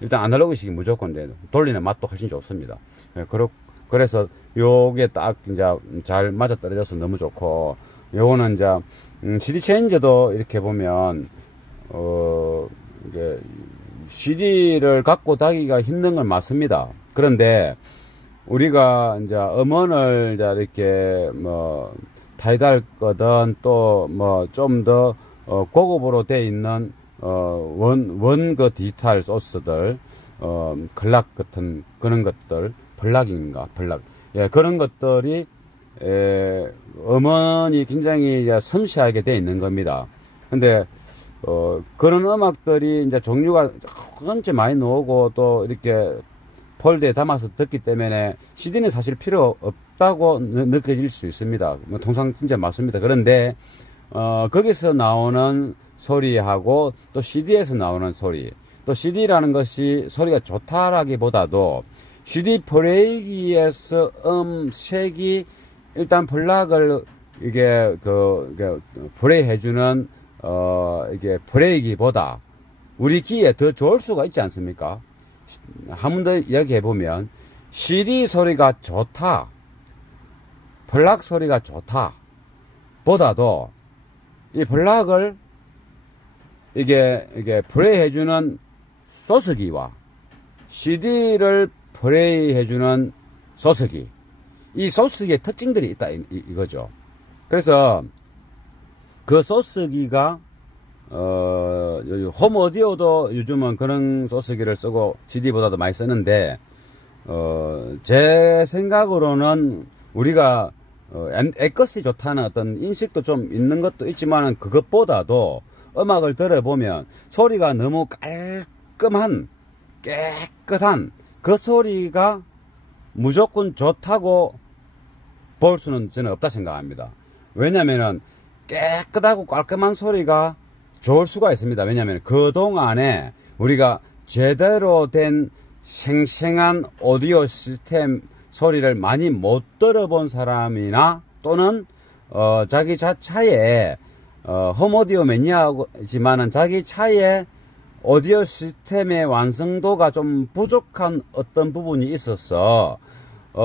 일단 아날로그식이 무조건 돼. 돌리는 맛도 훨씬 좋습니다. 그래서 요게 딱 이제 잘 맞아 떨어져서 너무 좋고, 요거는 이제 CD 체인저도 이렇게 보면 이게 CD를 갖고 다기가 힘든 건 맞습니다. 그런데 우리가 이제 음원을 이제 이렇게 뭐 타이달 거든 또 뭐 좀 더 고급으로 돼 있는 원 디지털 소스들, 클락 같은 그런 것들, 블락인가 블락, 예, 그런 것들이 음원이 굉장히 이제 섬세하게 돼 있는 겁니다. 근데 그런 음악들이 이제 종류가 கொஞ்ச 많이 나오고 또 이렇게 폴드에 담아서 듣기 때문에 CD는 사실 필요 없다고 느껴질 수 있습니다. 뭐 통상 진짜 맞습니다. 그런데 거기서 나오는 소리하고 또 CD에서 나오는 소리, 또 CD라는 것이 소리가 좋다라기보다도 CD 플레이기에서 색이 일단 블락을 이게 플레이 해주는 이게 브레이기보다 우리 귀에 더 좋을 수가 있지 않습니까? 한 번 더 이야기해 보면 CD 소리가 좋다, 블락 소리가 좋다 보다도 이 블락을 이게 플레이 해주는 소스기와 CD를 플레이 해주는 소스기, 이 소스기의 특징들이 있다 이거죠. 그래서 그 소스기가 홈 오디오도 요즘은 그런 소스기를 쓰고 CD보다도 많이 쓰는데, 제 생각으로는 우리가 애것이 좋다는 어떤 인식도 좀 있는 것도 있지만은, 그것보다도 음악을 들어보면 소리가 너무 깔끔한 깨끗한 그 소리가 무조건 좋다고 볼 수는 저는 없다 생각합니다. 왜냐면은 깨끗하고 깔끔한 소리가 좋을 수가 있습니다. 왜냐하면 그동안에 우리가 제대로 된 생생한 오디오 시스템 소리를 많이 못 들어본 사람이나 또는 자기 자차에 홈오디오 매니아지만은 자기 차에 오디오 시스템의 완성도가 좀 부족한 어떤 부분이 있어서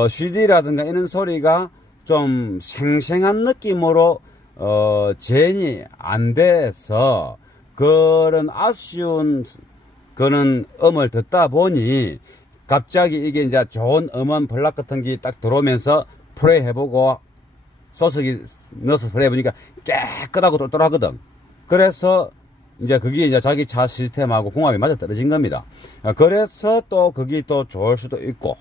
CD라든가 이런 소리가 좀 생생한 느낌으로 재현이 안 돼서 그런 아쉬운 그런 음을 듣다 보니 갑자기 이게 이제 좋은 음원 블락 같은 게 딱 들어오면서 플레이 해보고 소스기 넣어서 플레이 해보니까 깨끗하고 똘똘하거든. 그래서 이제 그게 이제 자기 차 시스템하고 궁합이 맞아 떨어진 겁니다. 그래서 또 그게 또 좋을 수도 있고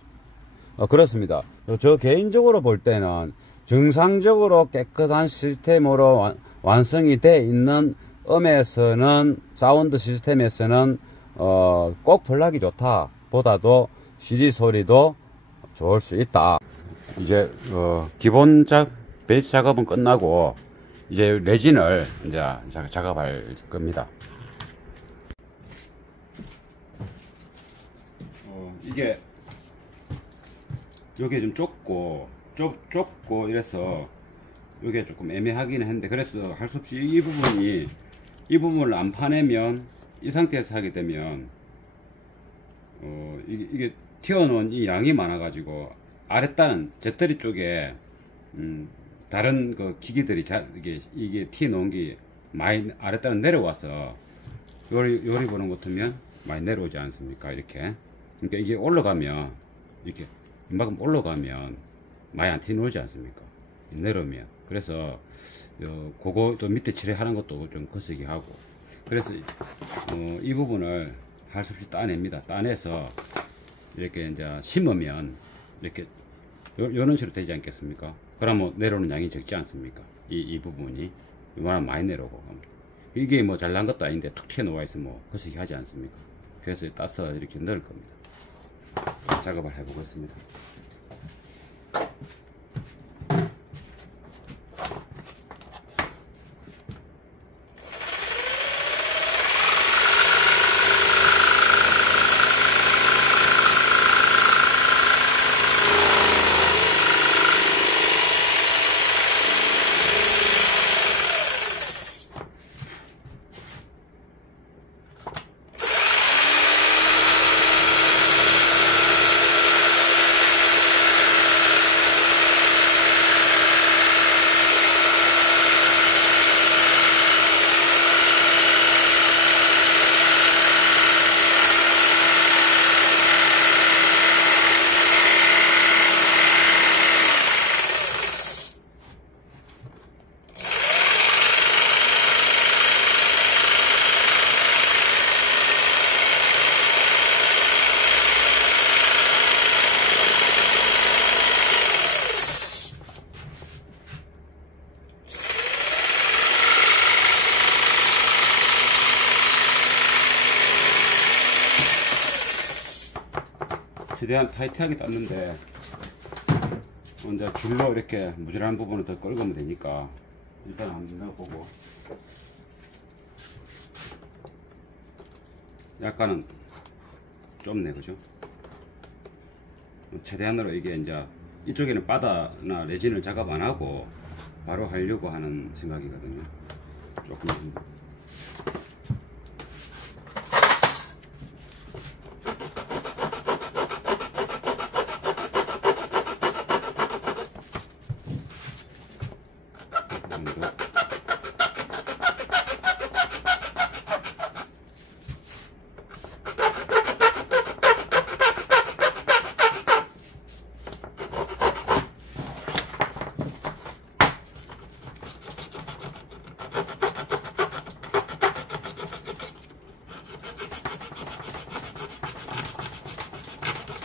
그렇습니다. 저 개인적으로 볼 때는 정상적으로 깨끗한 시스템으로 완성이 돼 있는 음에서는, 사운드 시스템에서는 꼭 블락이 좋다 보다도 CD 소리도 좋을 수 있다. 이제 기본 베이스 작업은 끝나고 이제 레진을 이제 작업할 겁니다. 요게 좀 좁고 이래서 요게 조금 애매하긴 했는데, 그래서 할 수 없이 이 부분을 안 파내면, 이 상태에서 하게 되면 이게 튀어놓은 이 양이 많아 가지고 아랫단은 재떨이 쪽에 다른 그 기기들이 이게 튀어놓은 게 많이 아랫단은 내려와서 요리 보는 것 같으면 많이 내려오지 않습니까? 이렇게. 그러니까 이게 올라가면 이렇게 이만큼 올라가면 많이 안 튀어나오지 않습니까? 내려오면. 그래서 그거 또 밑에 칠해하는 것도 좀 거시기 하고, 그래서 이 부분을 할 수 없이 따냅니다. 따내서 이렇게 이제 심으면 이렇게 요런 식으로 되지 않겠습니까? 그러면 내려오는 양이 적지 않습니까? 이 부분이 이만한 많이 내려오고, 이게 뭐 잘난 것도 아닌데 툭 튀어나와 있으면 뭐 거시기 하지 않습니까? 그래서 따서 이렇게 넣을 겁니다. 작업을 해보겠습니다. 최대한 타이트하게 땄는데 이제 줄로 이렇게 모자란 부분을 더 긁으면 되니까 일단 한번 넣어보고, 약간은 좁네, 그죠? 최대한으로 이게 이제 이쪽에는 바다나 레진을 작업 안 하고 바로 하려고 하는 생각이거든요. 조금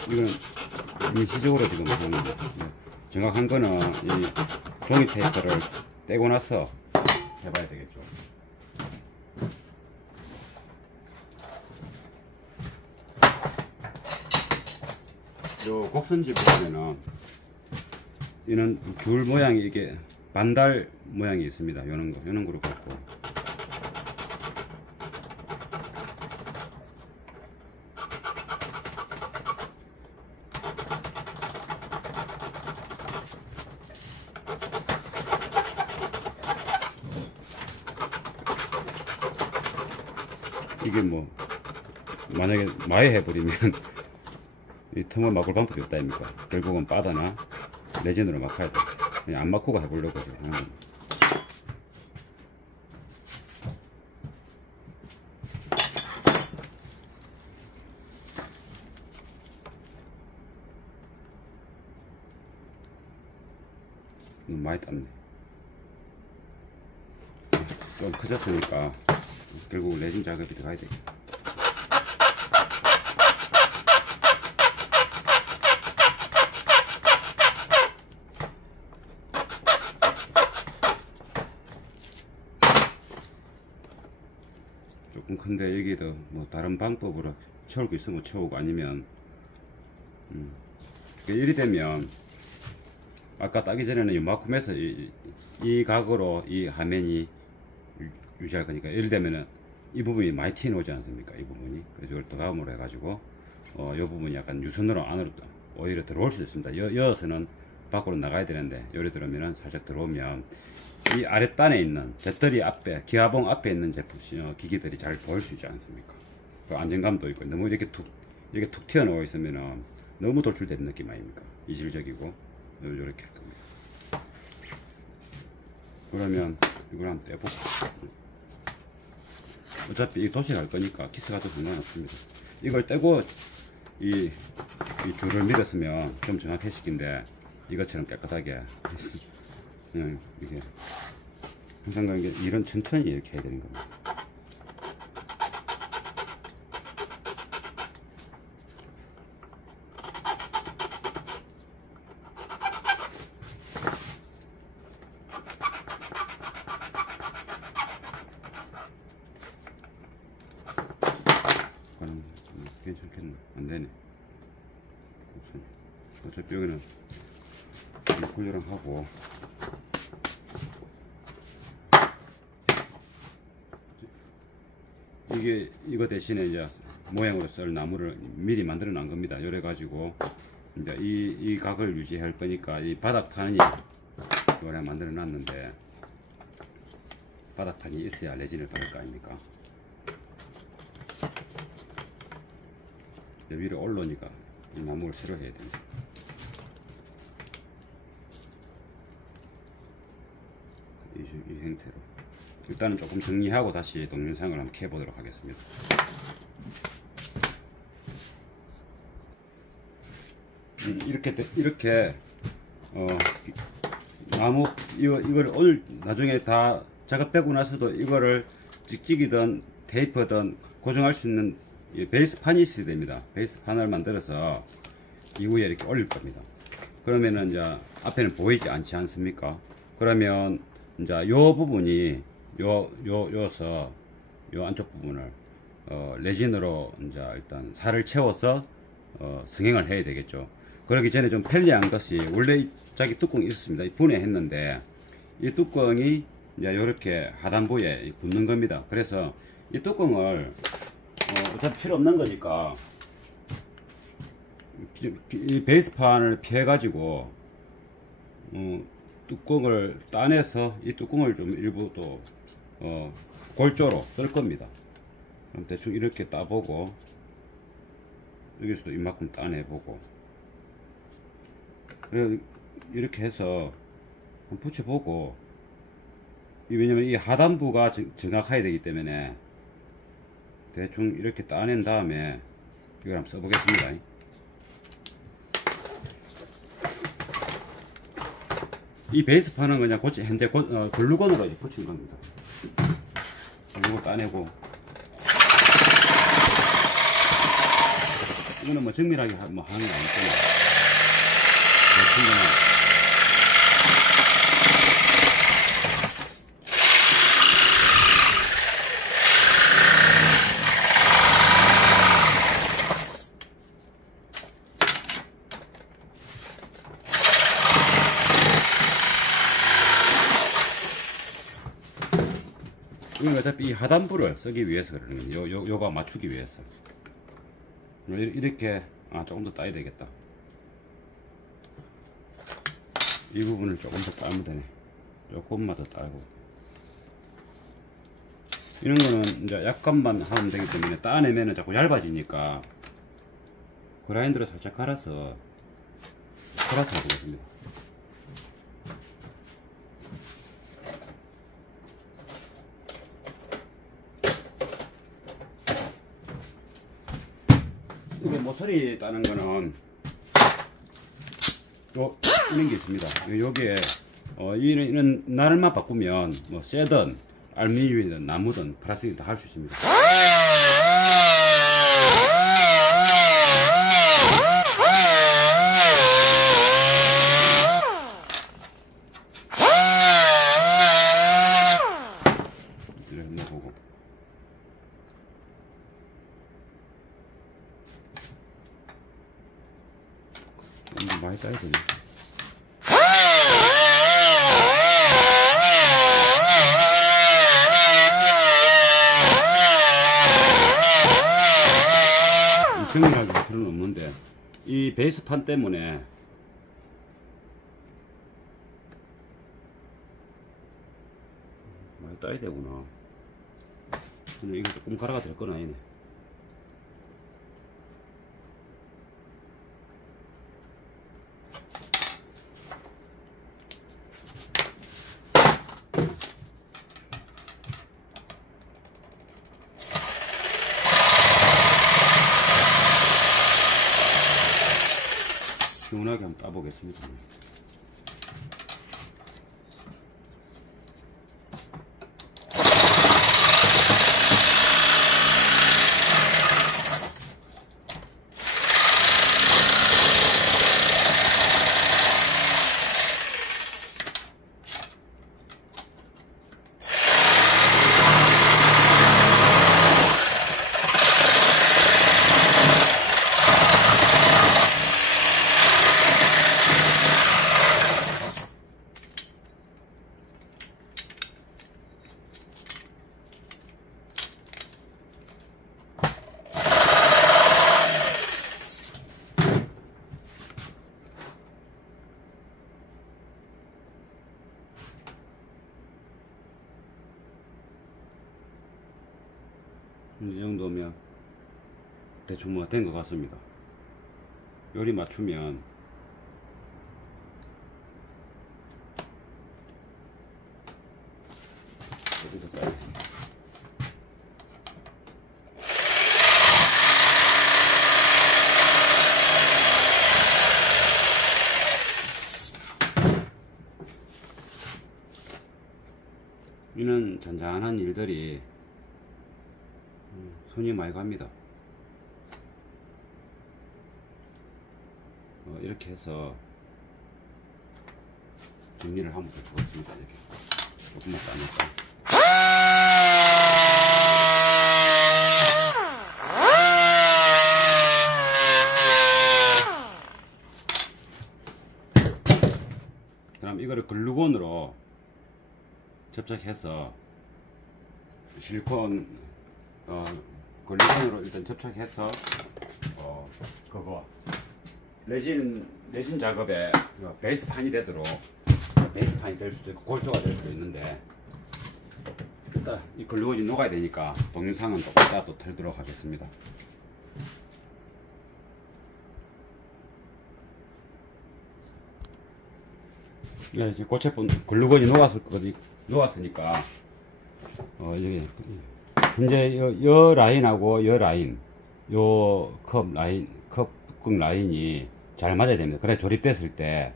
이거는 임시적으로 지금 하는 거예요. 정확한 거는 이 종이 테이프를 떼고 나서 해봐야 되겠죠. 요 곡선지 보면은 이는 줄 모양이 이게 반달 모양이 있습니다. 요런 거로 갖고, 이게 뭐 만약에 마에 해버리면 이 틈을 막을 방법이 없다 아닙니까? 결국은 바다나 레진으로 막아야 돼. 그냥 안 막고 해보려고 지금 하는 겁니다. 너무 많이 땄네. 좀 커졌으니까 결국 레진 작업이 들어가야 되겠다. 조금 큰데 여기도 뭐 다른 방법으로 채울 거 있으면 채우고, 아니면 이리 되면 아까 따기 전에는 이만큼에서 이 각으로 이 화면이 유지할 거니까, 예를 들면은 이 부분이 많이 튀어나오지 않습니까? 이 부분이. 그래서 이걸 또 다음으로 해가지고 이 부분이 약간 유선으로 안으로 오히려 들어올 수도 있습니다. 여어서는 밖으로 나가야 되는데, 요리 들어오면은 살짝 들어오면 이 아랫단에 있는 배터리 앞에, 기아봉 앞에 있는 기기들이 잘 보일 수 있지 않습니까? 그 안정감도 있고, 너무 이렇게 툭 튀어나와 있으면은 너무 돌출되는 느낌 아닙니까? 이질적이고. 이렇게 할 겁니다. 그러면 이걸 한번 떼보고, 어차피 이 도식할 거니까 키스 가도 상관없습니다. 이걸 떼고 이 줄을 밀었으면 좀 정확해지긴데, 이것처럼 깨끗하게 그냥 이게 항상 그런 게, 이런 천천히 이렇게 해야 되는 겁니다. 괜찮겠네. 안 되네. 어차피 여기는 콜리랑 하고, 이거 대신에 이제 모양으로 쓸 나무를 미리 만들어 놓은 겁니다. 요래 가지고 이제 이 각을 유지할 거니까, 이 바닥판이 요래 만들어 놨는데, 바닥판이 있어야 레진을 바를 거 아닙니까? 위로 올라오니까 이 나무를 새로 해야 됩니다. 이 형태로 일단은 조금 정리하고 다시 동영상을 한번 켜보도록 하겠습니다. 이렇게 나무 이걸 오늘 나중에 다 작업되고 나서도 이거를 찍찍이든 테이프든 고정할 수 있는 베이스판이 있어야 됩니다. 베이스판을 만들어서 이후에 이렇게 올릴 겁니다. 그러면은 이제 앞에는 보이지 않지 않습니까? 그러면 이제 요 부분이 요 안쪽 부분을 레진으로 이제 일단 살을 채워서 승행을 해야 되겠죠. 그러기 전에 좀 편리한 것이, 원래 이 자기 뚜껑이 있었습니다. 분해했는데 이 뚜껑이 이제 이렇게 하단부에 붙는 겁니다. 그래서 이 뚜껑을 어차피 필요 없는 거니까 이 베이스판을 피해 가지고 뚜껑을 따내서 이 뚜껑을 좀 일부 또 골조로 쓸 겁니다. 그럼 대충 이렇게 따보고 여기서도 이만큼 따내보고, 그래서 이렇게 해서 한번 붙여보고, 왜냐면 이 하단부가 정확해야 되기 때문에 대충 이렇게 따낸 다음에 이걸 한번 써보겠습니다. 이 베이스판은 그냥 현재 글루건으로 이제 붙인 겁니다. 이거 따내고, 이거는 뭐 정밀하게 하는 게 아니잖아요. 이건 어차피 이 하단부를 쓰기 위해서 그러는 거예요. 요가 맞추기 위해서. 이렇게 조금 더 따야 되겠다. 이 부분을 조금 더 따면 되네. 조금만 더 따고. 이런 거는 이제 약간만 하면 되기 때문에 따내면은 자꾸 얇아지니까 그라인더로 살짝 갈아서 해보겠습니다. 이게 모서리 따는 거는 이런 게 있습니다. 여기에 이런 날만 바꾸면 뭐 쇠든 알루미늄이든 나무든 플라스틱이든 다 할 수 있습니다. 이렇게 넣어보고, 좀 많이 따야 되네. 정밀하게 할 필요는 없는데 이 베이스판 때문에 많이 따야 되구나. 근데 이거 조금 갈아가 될 건 아니네. 시원하게 한번 따보겠습니다. 이 정도면 대충 뭐 된 것 같습니다. 요리 맞추면 조금 더 따야 돼. 이런 잔잔한 일들이 손이 많이 갑니다. 이렇게 해서 정리를 한번 해보겠습니다. 이렇게 조금만 따니까. 이거를 글루건으로 접착해서 실리콘 글루건으로 일단 접착해서 그거 레진 작업에 베이스판이 되도록 베이스판이 될 수도 있고 골조가 될 수도 있는데 일단 이 글루건이 녹아야 되니까 동영상은 또 이따 또 틀도록 하겠습니다. 네, 이제 고체분 글루건이 녹았으니까 여기 현재 여 라인하고 여 라인 컵극 라인이 잘 맞아야 됩니다. 그래 조립됐을 때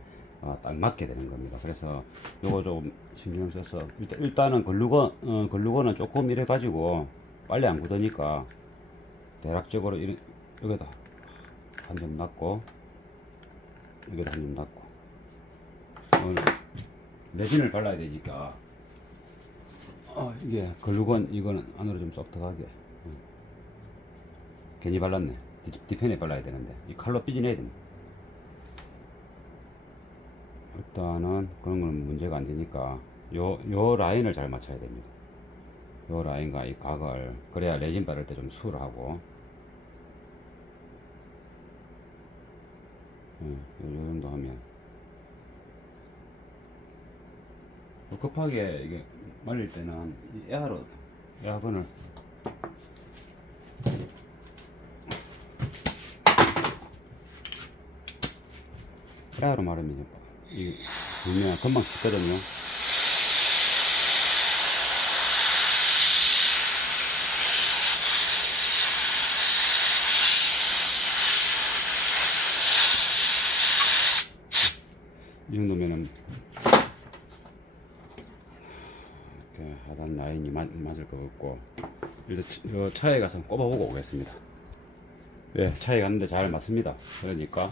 딱 맞게 되는 겁니다. 그래서 요거 조금 신경 써서 일단은 글루건은 조금 이래 가지고 빨리 안 굳으니까 대략적으로 여기다 한 점 놨고 여기다 한 점 놨고 레진을 발라야 되니까 이게 글루건 이거는 안으로 좀 쏙 들어가게 괜히 발랐네. 뒤편에 발라야 되는데 이 칼로 삐져내야 됩니다. 일단은 그런 건 문제가 안 되니까 요 라인을 잘 맞춰야 됩니다. 요 라인과 이 각을 그래야 레진 바를 때 좀 수월하고 요 정도 하면 급하게 이게 말릴 때는 이 에어건을 에어로 말하면 이게 보면 금방 식거든요. 이 정도면은 이렇게 하단 라인이 맞을 것 같고 일단 차에 가서 꼽아보고 오겠습니다. 네, 차에 갔는데 잘 맞습니다. 그러니까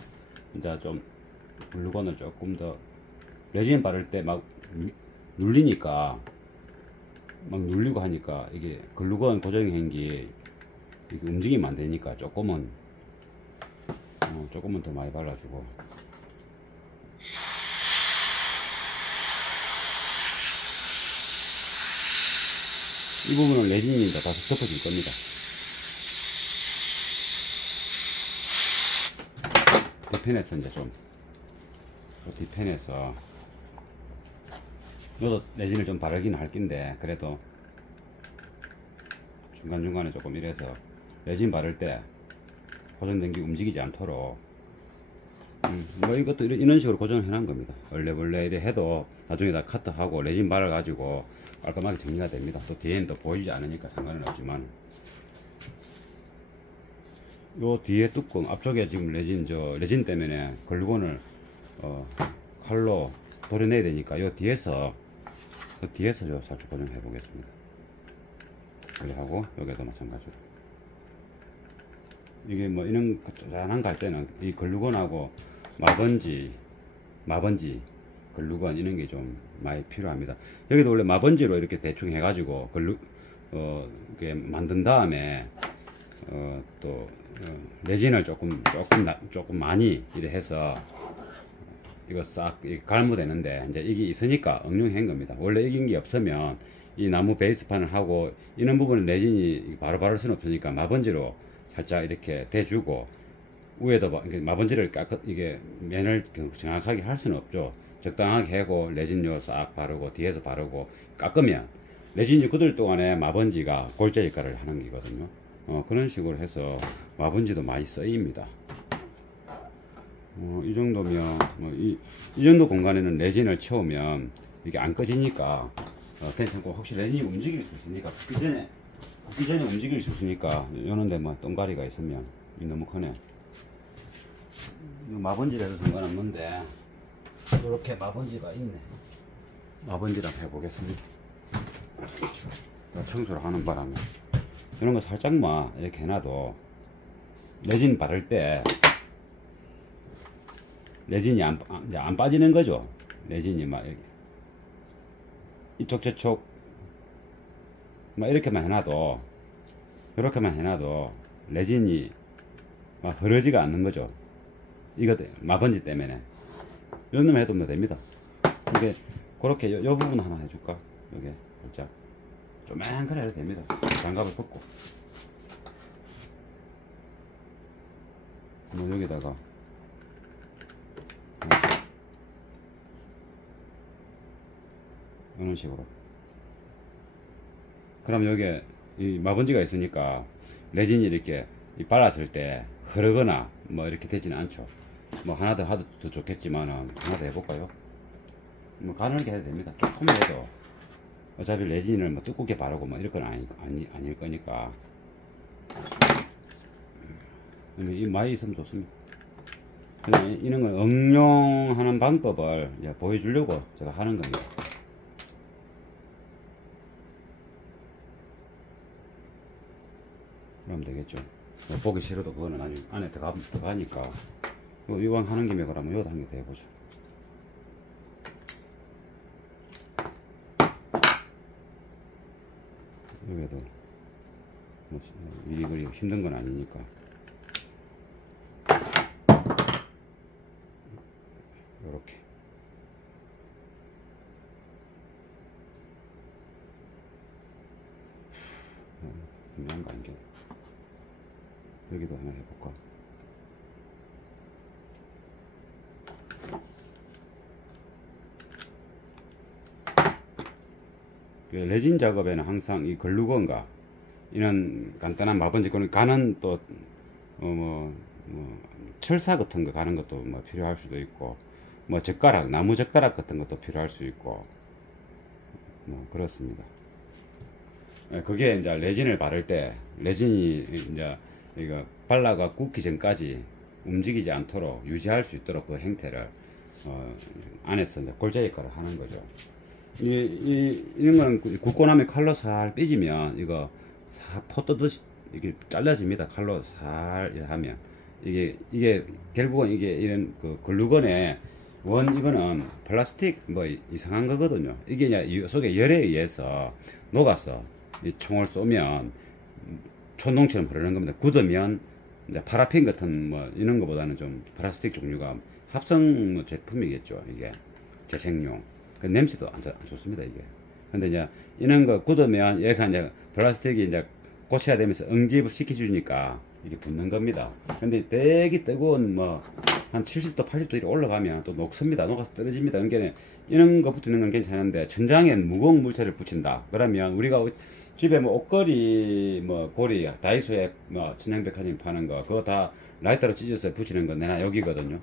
이제 좀 글루건을 조금 더 레진 바를 때 막 눌리니까 막 눌리고 하니까 이게 글루건 고정한 게 이게 움직이면 안 되니까 조금은 더 많이 발라주고 이 부분은 레진이 다 덮어질 겁니다. 뒤편에서 이제 좀 뒤편에서 저도 레진을 좀 바르긴 할 낀데 그래도 중간중간에 조금 이래서 레진 바를 때 고정된 게 움직이지 않도록 뭐 이것도 이런 식으로 고정을 해 놓은 겁니다. 원래 이래 해도 나중에 다 카트하고 레진 발라 가지고 깔끔하게 정리가 됩니다. 또 뒤에는 또 보이지 않으니까 상관은 없지만 요 뒤에 뚜껑 앞쪽에 지금 레진 때문에 글루건을 칼로 도려내야 되니까 요 뒤에서 요 살짝 고정해 보겠습니다. 그래 하고 여기도 마찬가지로 이게 뭐 이런 짜잔한 거 할 때는 이 글루건하고 마번지 글루건 이런 게 좀 많이 필요합니다. 여기도 원래 마번지로 이렇게 대충 해가지고 이렇게 만든 다음에 또 레진을 조금 많이 이래 해서 이거 싹 갈무되는데 이제 이게 있으니까 응용한 겁니다. 원래 이긴 게 없으면 이 나무 베이스판을 하고 이런 부분은 레진이 바로 바를 수는 없으니까 마번지로 살짝 이렇게 대주고 위에도 마번지를 이게 면을 정확하게 할 수는 없죠. 적당하게 하고 레진요 싹 바르고 뒤에서 바르고 깎으면 레진이 굳을 동안에 마번지가 골재 역할을 하는 거거든요. 그런 식으로 해서 마번지도 많이 쓰입니다. 이 정도면 이 정도 공간에는 레진을 채우면 이게 안 꺼지니까 괜찮고 혹시 레진이 움직일 수 있으니까 굽기 전에 움직일 수 있으니까 요런데 뭐 똥가리가 있으면 너무 크네. 마번지라도 상관없는데 이렇게 마번지가 있네. 마번지랑 해보겠습니다. 청소를 하는 바람에 이런 거 살짝만 이렇게 해놔도 레진 바를 때 레진이 안 빠지는 거죠. 레진이 막 이쪽 저쪽 막 이렇게만 해놔도 레진이 막 흐르지가 않는 거죠. 이거 마번지 때문에 이 정도만 해도 됩니다. 이게 그렇게 요 부분 하나 해줄까? 여기 살짝 조만간 해도 됩니다. 장갑을 벗고 뭐 여기다가 이런 식으로. 그럼 여기에 이 마번지가 있으니까 레진이 이렇게 발랐을 때 흐르거나 뭐 이렇게 되지는 않죠. 뭐 하나 더 하도 더 좋겠지만은 하나 더 해볼까요? 뭐 가늘게 해도 됩니다. 조금 해도 어차피 레진을 뭐 두껍게 바르고 뭐 이럴 건 아닐 거니까. 이 많이 있으면 좋습니다. 이런 걸 응용하는 방법을 이제 보여주려고 제가 하는 겁니다. 그러면 되겠죠. 보기 싫어도 그거는 나중에 안에 들어가니까. 이왕 하는 김에 그러면 요도 한 개 더 해보죠. 여기도 뭐 이리 힘든 건 아니니까. 요렇게. 분명한 거 아닌게. 여기도 하나 해볼까? 레진 작업에는 항상 이 글루건과 이런 간단한 마번지, 가는 또 뭐 철사 같은 거 가는 것도 뭐 필요할 수도 있고, 뭐 젓가락, 나무 젓가락 같은 것도 필요할 수 있고, 뭐 그렇습니다. 그게 이제 레진을 바를 때 레진이 이제 이거 발라가 굳기 전까지 움직이지 않도록 유지할 수 있도록 그 형태를 안에서 이제 골자 역할을 하는 거죠. 이런 거는 굽고 나면 칼로 살 삐지면 이거 포 떠듯이 이게 잘라집니다. 칼로 살 하면 이게 결국은 이게 이런 그 글루건의 이거는 플라스틱 뭐 이상한 거거든요. 이게 이제 속에 열에 의해서 녹아서 이 총을 쏘면 촌농처럼 흐르는 겁니다. 굳으면 이제 파라핀 같은 뭐 이런 거보다는 좀 플라스틱 종류가 합성 제품이겠죠. 이게 재생용. 그 냄새도 안 좋습니다, 이게. 근데 이제 이런 거 굳으면 얘가 이제 플라스틱이 이제 고쳐야 되면서 응집을 시켜주니까 이게 붙는 겁니다. 근데 되게 뜨거운 뭐 한 70도 80도 이렇게 올라가면 또 녹습니다. 녹아서 떨어집니다. 그러니까 이런 거 붙는 건 괜찮은데 천장에 무거운 물체를 붙인다 그러면, 우리가 집에 뭐 옷걸이 뭐 고리 다이소에 뭐 천장백화점 파는 거 그거 다 라이터로 찢어서 붙이는 거 내나 여기거든요.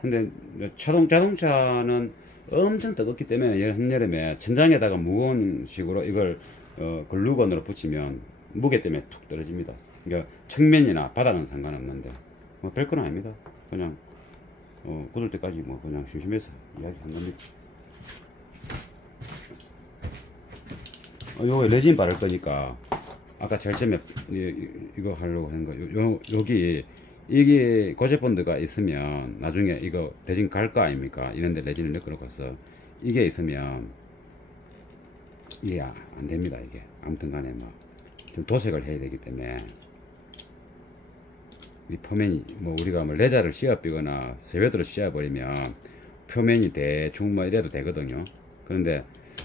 근데 자동차는 엄청 뜨겁기 때문에 한여름에 천장에다가 무거운 식으로 이걸 글루건으로 붙이면 무게 때문에 툭 떨어집니다. 그러니까 측면이나 바닥은 상관없는데 뭐 별건 아닙니다. 그냥 굳을 때까지 뭐 그냥 심심해서 이야기한 겁니다. 요거 레진 바를 거니까 아까 제일 처음에 이거 하려고 한 거 여기 이게 고체본드가 있으면 나중에 이거 레진 갈 거 아닙니까? 이런데 레진을 넣어놓고서 이게 있으면 이게 안 됩니다. 이게 아무튼 간에 뭐 좀 도색을 해야 되기 때문에 이 표면이 뭐 우리가 뭐 레자를 씌워비거나 스웨드로 씌워버리면 표면이 대충 뭐 이래도 되거든요. 그런데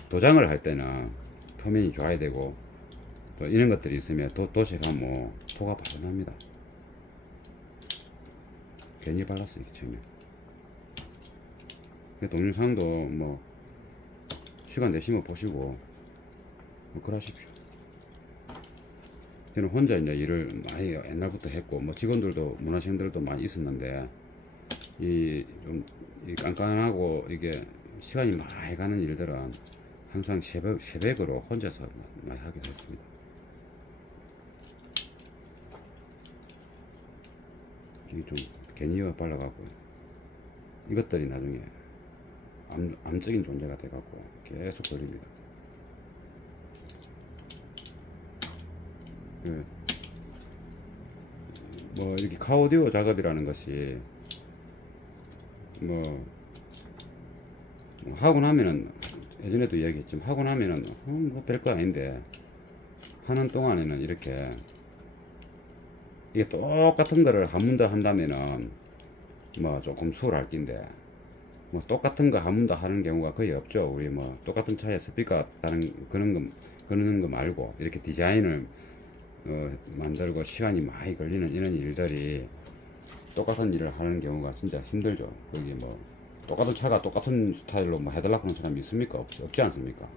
도장을 할 때는 표면이 좋아야 되고 또 이런 것들이 있으면 도색하면 뭐 토가 바로 납니다. 괜히 발랐어 이렇게 처음에. 동영상도 뭐 시간 되시면 보시고 뭐 그러십시오. 저는 혼자 이제 일을 많이 옛날부터 했고 뭐 직원들도 문화생들도 많이 있었는데 이 깐깐하고 이게 시간이 많이 가는 일들은 항상 새벽으로 혼자서 많이 하게 됐습니다. 이게 좀 괜히 발라갖고 이것들이 나중에 암적인 존재가 돼갖고 계속 걸립니다. 뭐 이렇게 카오디오 작업이라는 것이 뭐 하고 나면은 예전에도 이야기했지만 하고 나면은 뭐 별거 아닌데 하는 동안에는 이렇게 이게 똑같은 거를 한 번 더 한다면은 뭐 조금 수월할 낀데 뭐 똑같은 거 한 번도 하는 경우가 거의 없죠. 우리 뭐 똑같은 차에 스피커 다른 그런 거 말고 이렇게 디자인을 만들고 시간이 많이 걸리는 이런 일들이 똑같은 일을 하는 경우가 진짜 힘들죠. 거기 뭐 똑같은 차가 똑같은 스타일로 뭐 해달라고 하는 사람이 있습니까? 없지 않습니까?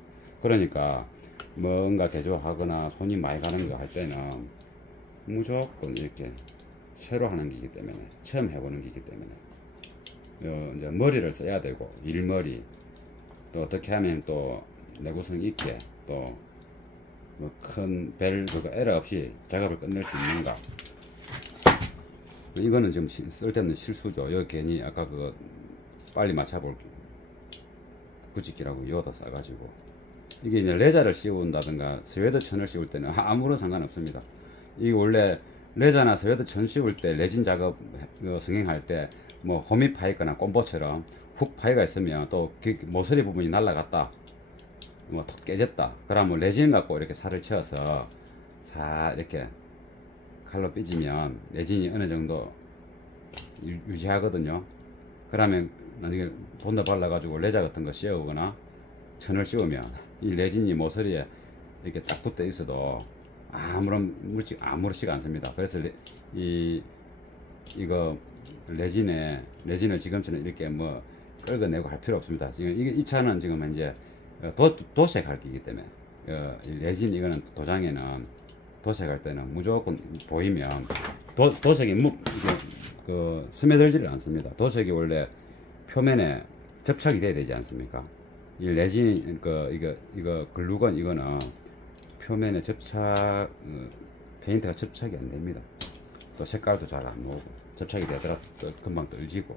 그러니까 뭔가 개조하거나 손이 많이 가는 거 할 때는 무조건 이렇게 새로 하는 기기 때문에, 처음 해보는 기기 때문에 이제 머리를 써야 되고, 일머리 또 어떻게 하면 또 내구성 있게 또 뭐 큰 벨 그거 에러 없이 작업을 끝낼 수 있는가. 이거는 지금 쓸데없는 실수죠. 여기 괜히 아까 그거 빨리 맞춰볼 굳이기라고 여기다 싸가지고, 이게 이제 레자를 씌운다든가 스웨드 천을 씌울 때는 아무런 상관없습니다. 이게 원래 레자나 스웨드 천 씌울 때 레진 작업 성행할 때 뭐 홈이 파있거나 꼼보처럼 훅 파이가 있으면 또 모서리 부분이 날라갔다, 뭐 턱 깨졌다, 그러면 레진 갖고 이렇게 살을 채워서 사 이렇게 칼로 삐지면 레진이 어느 정도 유지하거든요. 그러면 나중에 돈 더 발라가지고 레자 같은 거 씌우거나 천을 씌우면 이 레진이 모서리에 이렇게 딱 붙어 있어도 아무런 물질 아무렇지가 않습니다. 그래서 이거 레진을 지금처럼 이렇게 뭐 끌어내고 할 필요 없습니다. 지금 이 차는 지금 이제 도색할 기기 때문에 이 레진 이거는 도장에는 도색할 때는 무조건 보이면 도색이 스며들지를 않습니다. 도색이 원래 표면에 접착이 돼야 되지 않습니까? 이 레진 이거 글루건 이거는 표면에 페인트가 접착이 안 됩니다. 또 색깔도 잘 안 나오고, 접착이 되더라도 금방 떨어지고.